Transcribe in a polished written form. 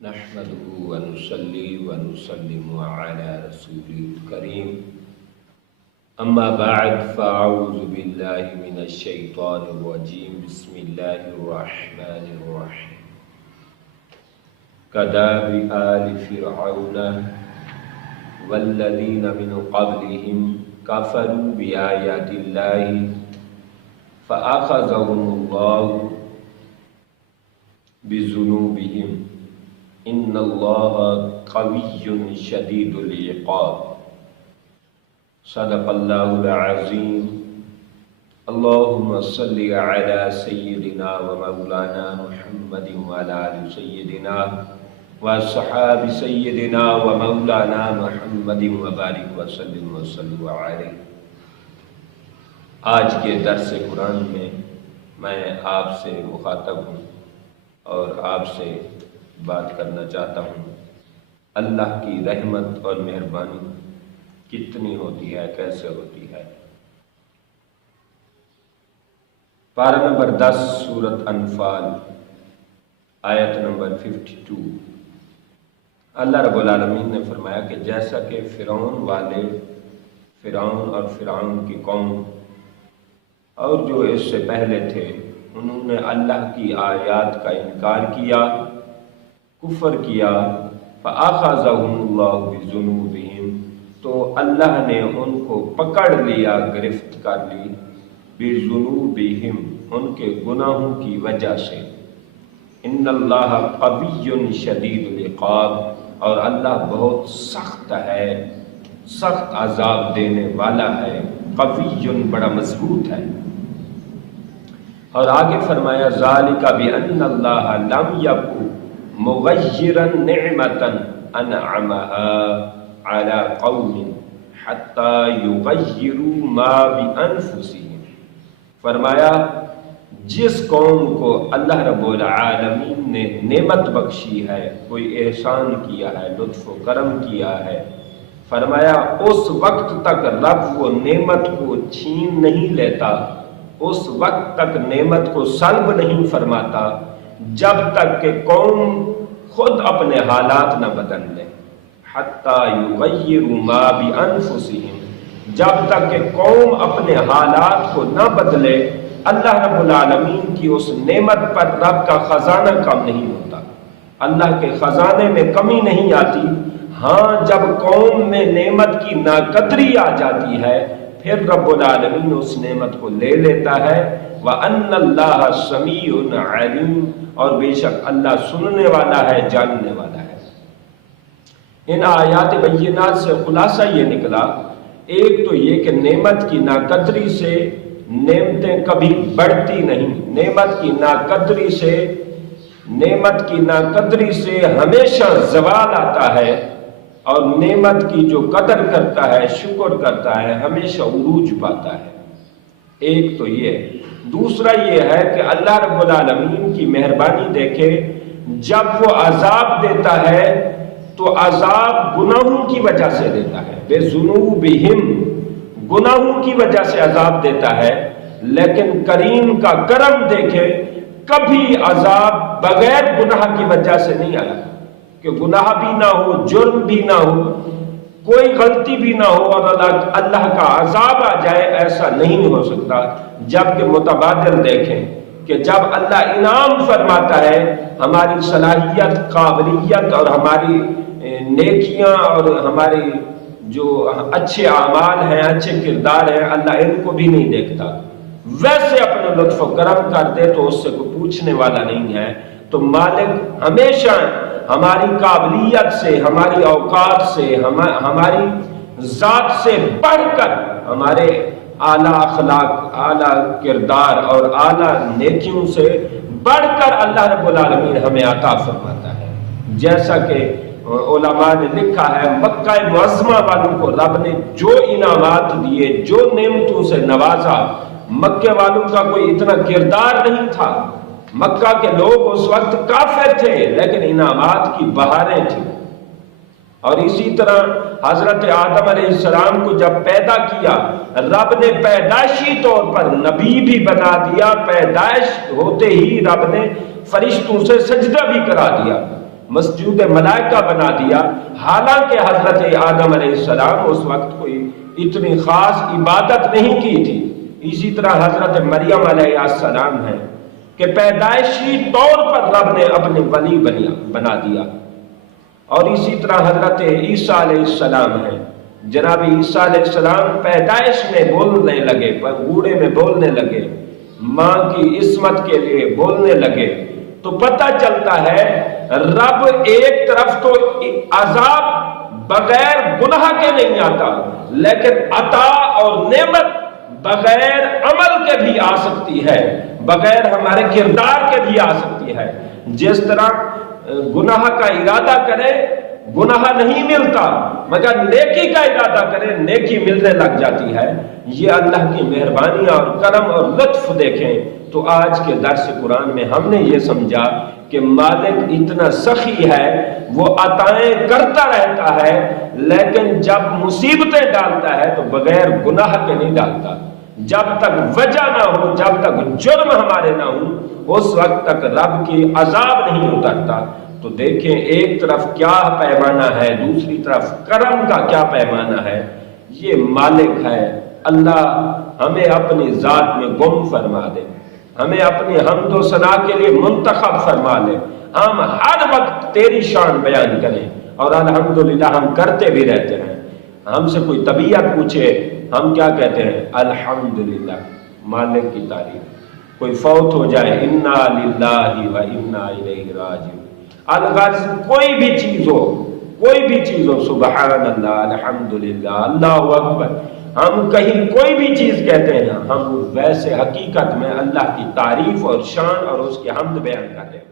نحمده ونصلي ونسلم على رسوله الكريم أما بعد فأعوذ بالله من الشيطان الرجيم بسم الله الرحمن الرحيم كداب آل فرعون والذين من قبلهم كفروا بآيات الله فأخذهم الله بذنوبهم إن الله قوي شديد العقاب صدق الله العظيم اللهم صل على سيدنا ومولانا محمد وعلى آل سيدنا وصحاب سيدنا ومولانا محمد وبارك وسلم وصلوا عليه۔ آج کے درس قرآن میں آپ سے مخاطب ہوں اور آپ سے بات کرنا چاہتا ہوں۔ اللہ کی رحمت اور مہربانی کتنی ہوتی ہے، کیسے ہوتی ہے۔ پارہ نمبر 10 سورۃ انفال آیت نمبر 52۔ اللہ رب العالمین نے فرمایا کہ جیسا کہ فرعون اور فرعون کی قوم اور جو اس سے پہلے تھے انہوں نے اللہ کی آیات کا انکار کیا، کفر کیا، فَأَخَذَهُمُ اللَّهُ بِذُنُوبِهِمْ تو اللہ نے ان کو پکڑ لیا، گرفت کر لی، بِذُنُوبِهِمْ ان کے گناہوں کی وجہ سے۔ إِنَّ اللَّهَ قَوِيٌّ شَدِيدُ الْعِقَابِ اور اللہ بہت سخت ہے، سخت عذاب دینے والا ہے۔ قوی بڑا مضبوط ہے۔ اور آگے فرمایا ذَلِكَ بِأَنَّ اللَّهَ لَمْ يَكُنْ مغیرًا نعمةً انعمها على قوم حتى يغيروا ما بانفسهم۔ فرمایا جس قوم کو اللہ رب العالمین نے نعمت بخشی ہے، کوئی احسان کیا ہے، لطف و کرم کیا ہے، فرمایا اس وقت تک رب وہ نعمت کو چھین نہیں لیتا، اس وقت تک نعمت کو سلب نہیں فرماتا جب تک کہ قوم خود اپنے حالات نہ بدل لے۔ حتی یغیروا ما بانفسہم جب تک کہ قوم اپنے حالات کو نہ بدلے، اللہ رب العالمین کی اس نعمت پر رب کا خزانہ کم نہیں ہوتا، اللہ کے خزانے میں کمی نہیں آتی۔ ہاں جب قوم میں نعمت کی ناقدری آ جاتی ہے پھر رب العالمین اس نعمت کو لے لیتا ہے۔ وَأَنَّ اللَّهَ سَمِيعٌ عَلِيمٌ اور بے شک اللہ سننے والا ہے، جاننے والا ہے۔ ان آیات بینات سے خلاصہ یہ نکلا، ایک تو یہ کہ نعمت کی ناقدری سے نعمتیں کبھی بڑھتی نہیں، نعمت کی ناقدری سے ہمیشہ زوال آتا ہے، اور نعمت کی جو قدر کرتا ہے، شکر کرتا ہے، ہمیشہ عروج پاتا ہے۔ ایک تو یہ۔ دوسرا یہ ہے کہ اللہ رب العالمین کی مہربانی دیکھے، جب وہ عذاب دیتا ہے تو عذاب گناہوں کی وجہ سے دیتا ہے، بِذُنُوبِهِمْ گناہوں کی وجہ سے عذاب دیتا ہے، لیکن کریم کا کرم دیکھے کبھی عذاب بغیر گناہ کی وجہ سے نہیں آیا، کہ گناہ بھی نہ ہو، جرم بھی نہ ہو، کوئی غلطی بھی نہ ہو اور اللہ کا عذاب آ جائے، ایسا نہیں ہو سکتا۔ جبکہ متبادل دیکھیں کہ جب اللہ انعام فرماتا ہے، ہماری صلاحیت، قابلیت اور ہماری نیکیاں اور ہمارے جو اچھے اعمال ہیں، اچھے کردار ہیں، اللہ ان کو بھی نہیں دیکھتا، ویسے اپنے لطف و کرم کر دے تو اس سے کوئی پوچھنے والا نہیں ہے۔ تو مالک ہمیشہ ہماری قابلیت سے، ہماری اوقات سے، ہماری ذات سے بڑھ کر، ہمارے اعلیٰ اخلاق، اعلیٰ کردار اور اعلیٰ نیکیوں سے بڑھ کر اللہ رب العالمین ہمیں عطا فرماتا ہے۔ جیسا کہ علماء نے لکھا ہے، مکہ معظمہ والوں کو رب نے جو انعامات دیے، جو نعمتوں سے نوازا، مکہ والوں کا کوئی اتنا کردار نہیں تھا، مکہ کے لوگ اس وقت کافر تھے لیکن انعامات کی بہاریں تھیں۔ اور اسی طرح حضرت آدم علیہ السلام کو جب پیدا کیا، رب نے پیدائشی طور پر نبی بھی بنا دیا، پیدائش ہوتے ہی رب نے فرشتوں سے سجدہ بھی کرا دیا، مسجود ملائکہ بنا دیا، حالانکہ حضرت آدم علیہ السلام اس وقت کوئی اتنی خاص عبادت نہیں کی تھی۔ اسی طرح حضرت مریم علیہ السلام ہے کہ پیدائشی طور پر رب نے اپنے ولی بنا دیا، اور اسی طرح حضرت عیسیٰ علیہ السلام ہے، جناب عیسیٰ علیہ السلام پیدائش میں بولنے لگے، گوڑے میں بولنے لگے، ماں کی عصمت کے لیے بولنے لگے، تو پتہ چلتا ہے رب ایک طرف تو عذاب بغیر گناہ کے نہیں آتا، لیکن عطا اور نعمت بغیر عمل کے بھی آ سکتی ہے، بغیر ہمارے کردار کے بھی آ سکتی ہے۔ جس طرح گناہ کا ارادہ کرے گناہ نہیں ملتا، مگر نیکی کا ارادہ کرے نیکی ملنے لگ جاتی ہے۔ یہ اللہ کی مہربانی اور کرم اور لطف دیکھیں تو آج کے درس قرآن میں ہم نے یہ سمجھا کہ مالک اتنا سخی ہے، وہ عطائیں کرتا رہتا ہے، لیکن جب مصیبتیں ڈالتا ہے تو بغیر گناہ کے نہیں ڈالتا۔ جب تک وجہ نہ ہو، جب تک جرم ہمارے نہ ہو، اس وقت تک رب کی عذاب نہیں اترتا۔ تو دیکھیں ایک طرف کیا پیمانہ ہے، دوسری طرف کرم کا کیا پیمانہ ہے۔ یہ مالک ہے اللہ، ہمیں اپنی ذات میں گم فرما دے، ہمیں اپنی حمد و ثنا کے لیے منتخب فرما لے، ہم ہر وقت تیری شان بیان کریں، اور الحمدللہ ہم کرتے بھی رہتے ہیں۔ ہم سے کوئی طبیعت پوچھے ہم کیا کہتے ہیں؟ الحمدللہ، مالک کی تعریف۔ کوئی فوت ہو جائے انا للہ و انا الیہ راجعون۔ الغرض کوئی بھی چیز ہو، سبحان اللہ، الحمدللہ، اللہ اکبر، ہم کہیں کوئی بھی چیز کہتے ہیں نا، ہم ویسے حقیقت میں اللہ کی تعریف اور شان اور اس کی حمد بیان کرتے ہیں۔